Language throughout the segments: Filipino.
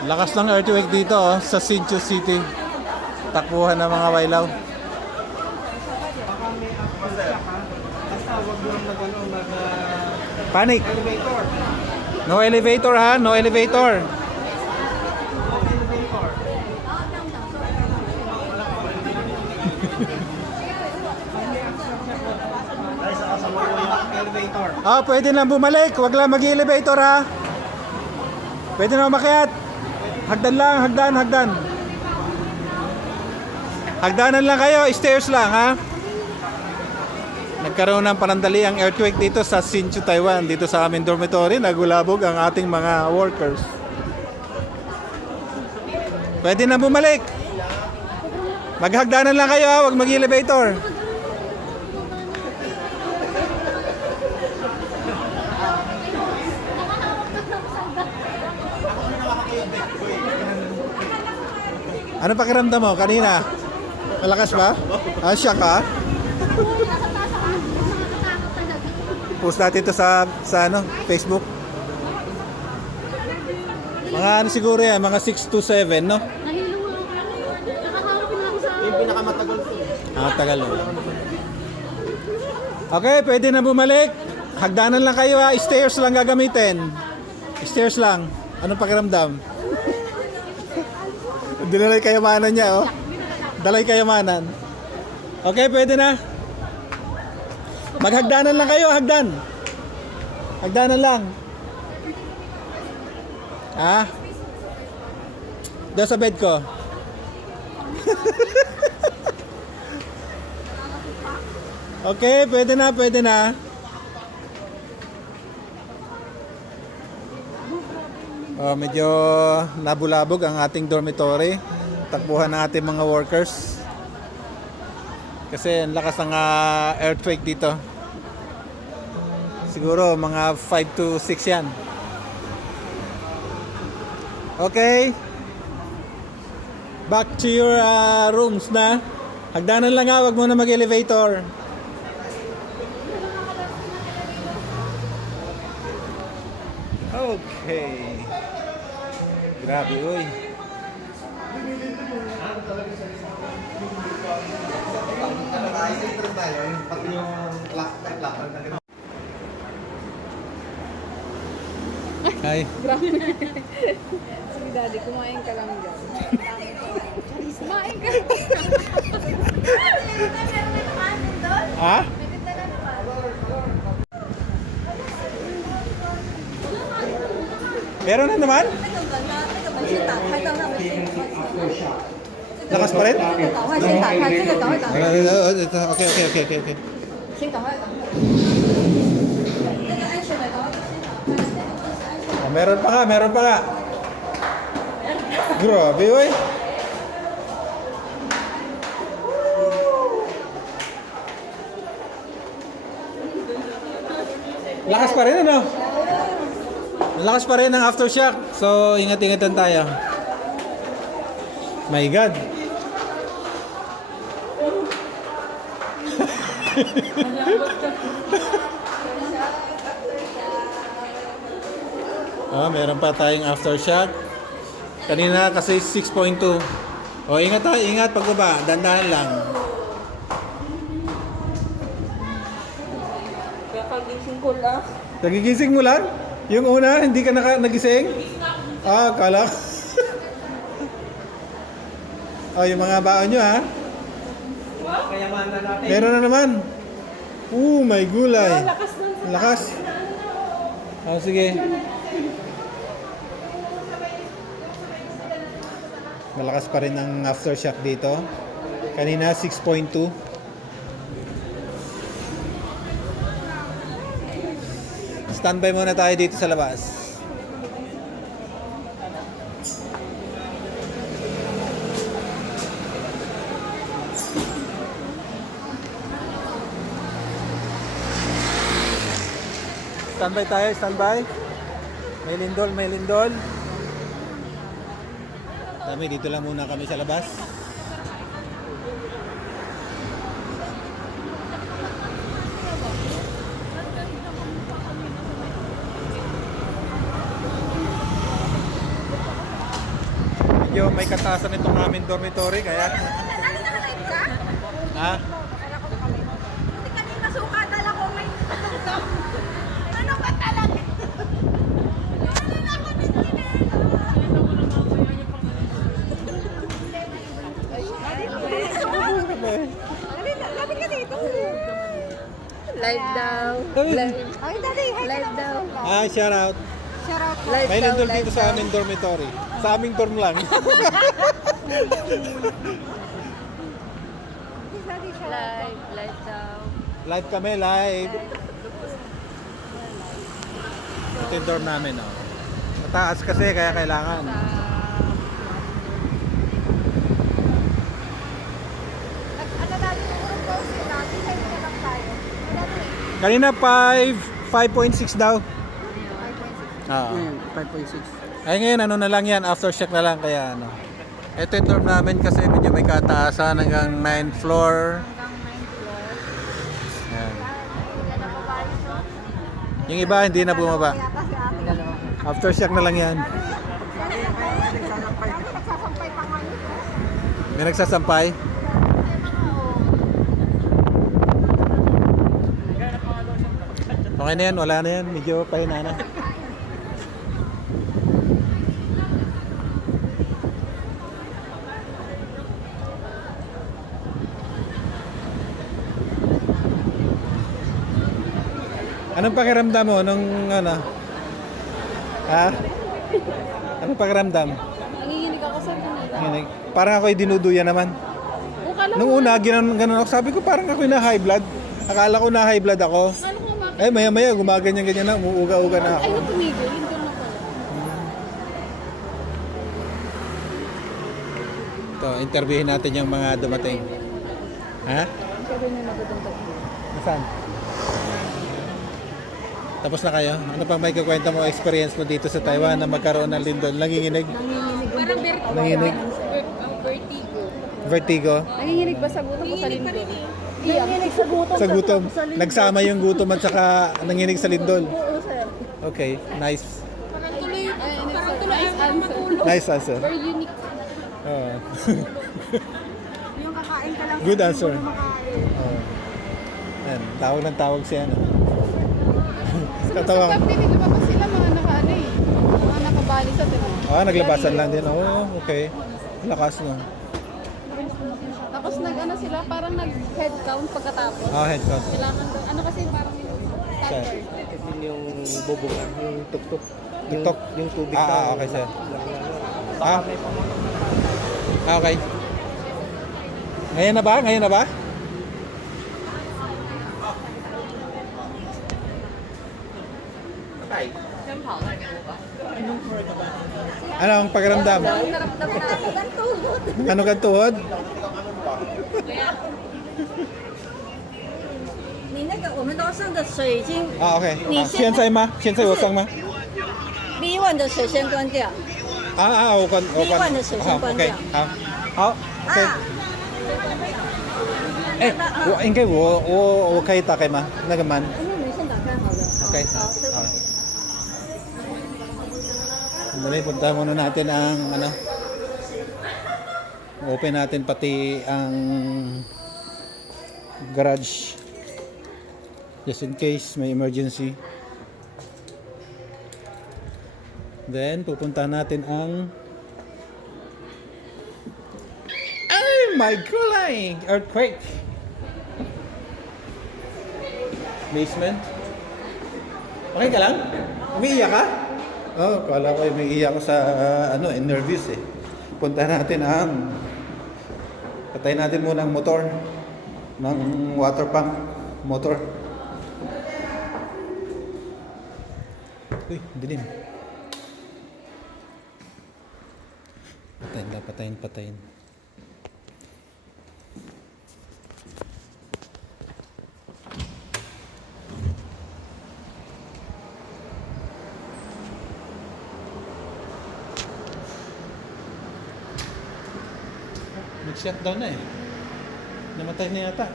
Lakas ng earthquake dito oh, sa Hsinchu City. Takbuhan ng mga wailaw. Panic. No elevator ha, no elevator. Ah, pwede na bumalik, wag lang mag-elevator ha. Pwede na umakyat. Hagdan lang, hagdan. Hagdanan lang kayo, stairs lang ha. Nagkaroon ng panandali ang earthquake dito sa Hsinchu, Taiwan. Dito sa aming dormitory, nagulabog ang ating mga workers. Pwede na bumalik. Maghagdanan lang kayo ha, wag mag-elevator. Ano pakiramdam mo kanina? Malakas ba? Ah, shock ka? Post natin ito sa ano, Facebook. Mga ano siguro yan, mga 6 to 7, no? Yung pinakamatagal ko. Ah, tagal. Okay, pwede na bumalik. Hagdanan lang kayo ha, stairs lang gagamitin. Stairs lang. Anong pakiramdam? Dinalay kayamanan niya, oh. Dalay kayamanan. Okay, pwede na. Maghagdanan lang kayo, hagdan. Hagdanan lang. Ah? Doon sa bed ko. Okay, pwede na, pwede na. Oh, medyo nabulabog ang ating dormitory. Takbuhan ng ating mga workers. Kasi ang lakas ng earthquake dito. Siguro mga 5 to 6 yan. Okay. Back to your rooms na. Hagdanan lang ha, wag mo na mag-elevator. Okay. Grabe, uy. Pati yung clock. Hi. Grabe na. Sige daddy, kumain ka lang dyan. Kumain ka lang. Ha? Meron na naman? Lakas pa rin? Okay. Oh, meron pa nga. Grabe, uy. Lakas pa rin, ano? Lakas pa rin ang aftershock. So, ingat-ingatan tayo. My God. Meron pa tayong aftershock. Kanina kasi 6.2. O, ingat tayo, ingat pagbaba. Dandahan lang. Kakagising ko lang. Nagigising mo lang? Yung una, hindi ka nagising? Ah, kala. Oh, yung mga baon nyo ha? Kayamanan natin. Meron na naman. May gulay. Lakas na. Lakas. Oh, sige. Malakas pa rin ang aftershock dito. Kanina 6.2. Standby muna tayo dito sa labas. Standby tayo, standby. May lindol. Kami, dito lang muna kami sa labas. may kataasan itong aming dormitory kaya Ano nakalive ka? ha? Akala ko nakalive. Hindi kanina sukatan ako may tutugtog. Ano ba talaga? Ano na ako Lapit ka dito. Live daw. Live. Ay, dali. Live daw. Ah, shout out. Shout out. May nandun dito sa aming dormitory. Sa aming dorm lang. Live daw. Live kami, live. Ito yung dorm namin, oh. Mataas kasi kaya kailangan. Ano dati yung room post natin? Live na lang tayo. Kanina 5.6 daw. 5.6. Oo. 5.6. Ay ngayon ano na lang yan, aftershock na lang kaya ano. Ito yung dorm namin kasi medyo may kataasan hanggang 9th floor. Hanggang 9th floor. Yan. Hindi na babae to. Yung iba hindi na bumaba. Yata si ate. Aftershock na lang yan. Nagsasampay pa nga yun. May nagsasampay. Okay na yan, wala na yan. Medyo pahina na. Anong pakiramdam mo nung ano? Ha? Anong pakiramdam? Nanginginig ako sa kanila. Nanginig. Parang ako'y dinuduya naman. Nung una, ganun ako. Sabi ko parang ako'y na high blood. Akala ko na high blood ako. Eh, maya-maya, gumaganyan-ganyan na. Umuuga-uga na ako. Ay, tumigil. Hindi na pala. Ito, interviewin natin yung mga dumating. Ha? Sabi na nagdadagdag. Nasaan? Tapos na kayo? Ano pang may kukwenta mo experience mo dito sa Taiwan na magkaroon ng lindol? Nanginginig? Parang vertigo. Nanginginig? Vertigo. Vertigo? Nanginginig ba sa gutom o sa lindol? Nanginginig sa gutom. Sa gutom. Nagsama yung gutom at saka nanginig sa lindol. Oo, sir. Okay, nice. Parang tuloy ang matulog. Nice answer. Very unique. Oo. Yung kakain ka lang. Good answer. Kumakain. Oo. Ayan, tawag ng tawag siya. Ano? Tatawa. Pag lumabas sila mga nakaano eh. Mga nakabali sa tinan. Ah, naglabasan lang din. Oh, okay. Lakas no. Tapos nag-ano sila, parang nag-head count pagkatapos. Ah, head count. Kailangan doon. Ano kasi parang yung standard. Ito yung bubong, yung tuktok. TikTok? Yung tubig. Okay sir. Ah, okay. Ngayon na ba? Ngayon na ba? Ano ang pakiramdam? Ang naramdaman natin ang tuhod. Ano kang tuhod? 你那个我们楼上的水已经 Ah, okay. 你 现在吗？现在有上吗？ B1 的水先关掉。我关。另外的水先关掉。 OK，好，OK。哎，我可以打开吗？那个门。那你先打开好了。 Okay.好， Dali, punta muna natin ang ano. Open natin pati ang garage. Just in case may emergency. Then pupunta natin ang my kulay! Earthquake! Basement. Okay ka lang? Umiiyak ka? Oh, kala ko may iyak ko sa nervous eh. Punta natin ang patay natin muna ang motor ng water pump motor. Uy, dilim. Patayin. Nag-shutdown na eh. Namatay na yata.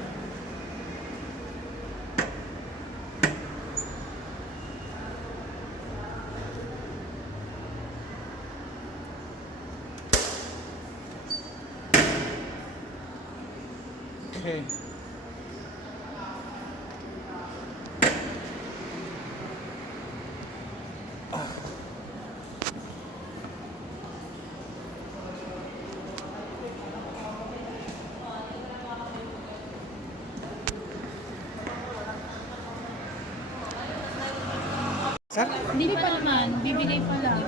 Okay. Sir? Hindi pa naman, bibigay pa lang.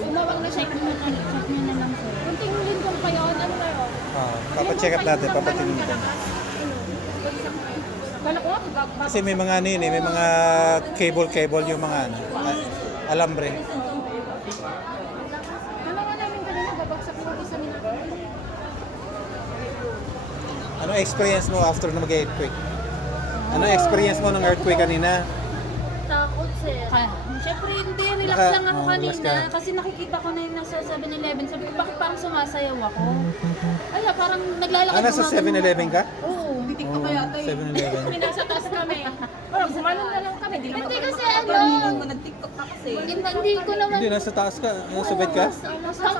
Umawag na check nyo na lang sir. Kung tingulin kong kayo, ano kayo? Papacheck up natin, papatingin natin. Kala ko, Kasi may mga ano yun eh, may mga cable yung mga ano, alambre. kala nga namin kanina, babagsak yung isa nila. Ano experience mo after na mag-earthquake? Ano experience mo ng earthquake kanina? Takot sir. Siyempre hindi, relax Naka- lang ako relax kanina. ka. Kasi nakikita ko na yung nasa 7-Eleven. Sabi ko, bakit parang sumasayaw ako? Ala, parang naglalakad. Nasa gumagano 7-Eleven ka? Oo. TikTok kaya ito eh. 7-Eleven. Kami nasa taas kami. Oh, gumanon na lang kami. Hindi kasi ano. Nag-tiktok ka kasi. Hindi ko naman. Hindi, nasa taas ka. Nasa bed ka?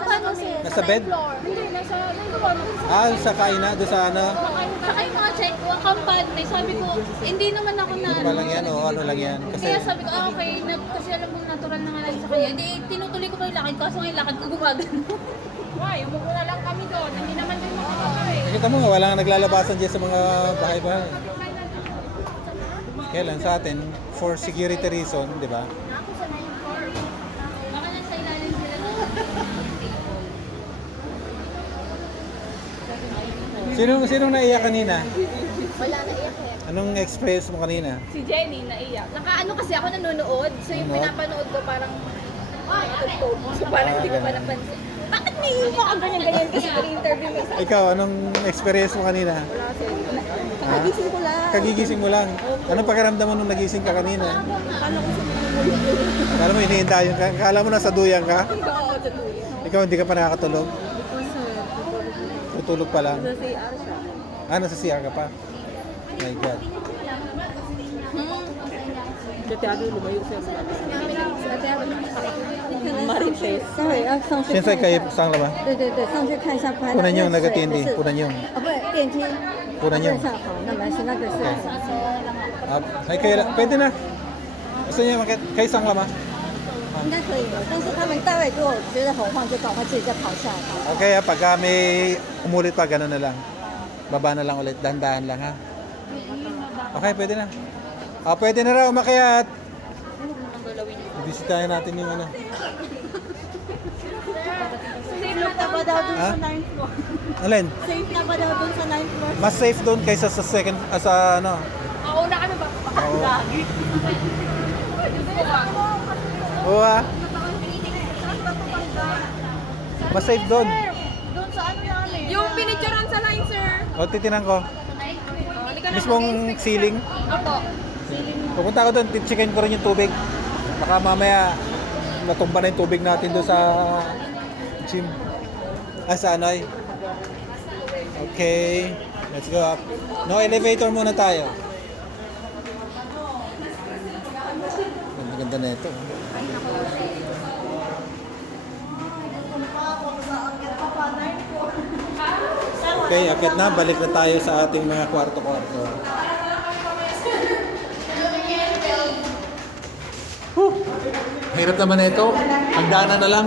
Paano sir? Nasa bed? Hindi, nasa nandun. Sa kainan, doon sa ano? Saka yung mga check ko, ang kampante, sabi ko, hindi naman ako na Ano ba lang yan o ano lang yan? Kasi Kaya sabi ko, okay, kasi alam mo natural na nga lang sa kanya. Hindi, tinutuloy ko pa yung lakad, kaso nga yung lakad ko gumagano. Why? Umupo na lang kami doon. Hindi naman din makakawin. nakita mo nga, walang naglalabasan dyan sa mga bahay-bahay. Kaya lang sa atin, for security reason, di ba? Ako sa 9 floor. Baka nasa ilalim sila ng table. Sinong naiyak kanina? Wala na iyak eh. Anong experience mo kanina? Si Jenny naiyak. Nakaano kasi ako nanonood. So yung Ano? pinapanood ko parang matutog. So parang hindi ko pa napansin. Bakit may mukha kang ganyan-ganyan kasi pag-interview mo isa? Ikaw, anong experience mo kanina? Nakagising ko lang. Kagigising mo lang. Anong pakiramdam mo nung nagising ka kanina? Kala ko sa mga Kala mo iniindayon ka? Kala mo nasa duyan ka? Oo, sa tuloy. Ikaw hindi ka pa nakakatulog? Tutulog pa lang? Sa CR siya. Nasa CR ka pa? My God. Sa teatro, lumayo siya sa Sa teatro. 待会要上去现在可以上了吗？对对对，上去看一下拍。不能用那个电梯，不是不能用。啊，不是电梯，不能用上好，那没关系，那个是。 Ay, kaya, pwede na. Gusto niya makit, kayo isang lama? 应该可以了，但是他们待会如果觉得很晃，就赶快自己再跑下来。 Okay, pagka may umulit pa, gano'n na lang. Baba na lang ulit, dahan-dahan lang ha. Okay, pwede na. Pwede na raw umakyat. Bisitahin natin yung ano. Safe na ba daw dun Ha? sa 9th floor? Alin? Safe na ba daw dun sa 9th floor? Mas safe doon kaysa sa second, sa ano. Mauna kami ba? Oo. Lagi. Oo Mas safe doon. Doon sa ano namin? Yung pinicturean sa line, sir. O, titinan ko. Mismong ceiling. Opo. Pupunta ko doon, checkin ko rin yung tubig. Baka mamaya natumba na yung tubig natin doon sa gym. Sa ano ay? Okay, let's go up. No elevator muna tayo. Ganda na ito. Okay, akit na. Balik na tayo sa ating mga kwarto-kwarto. Hirap naman na ito. Hagdanan na lang.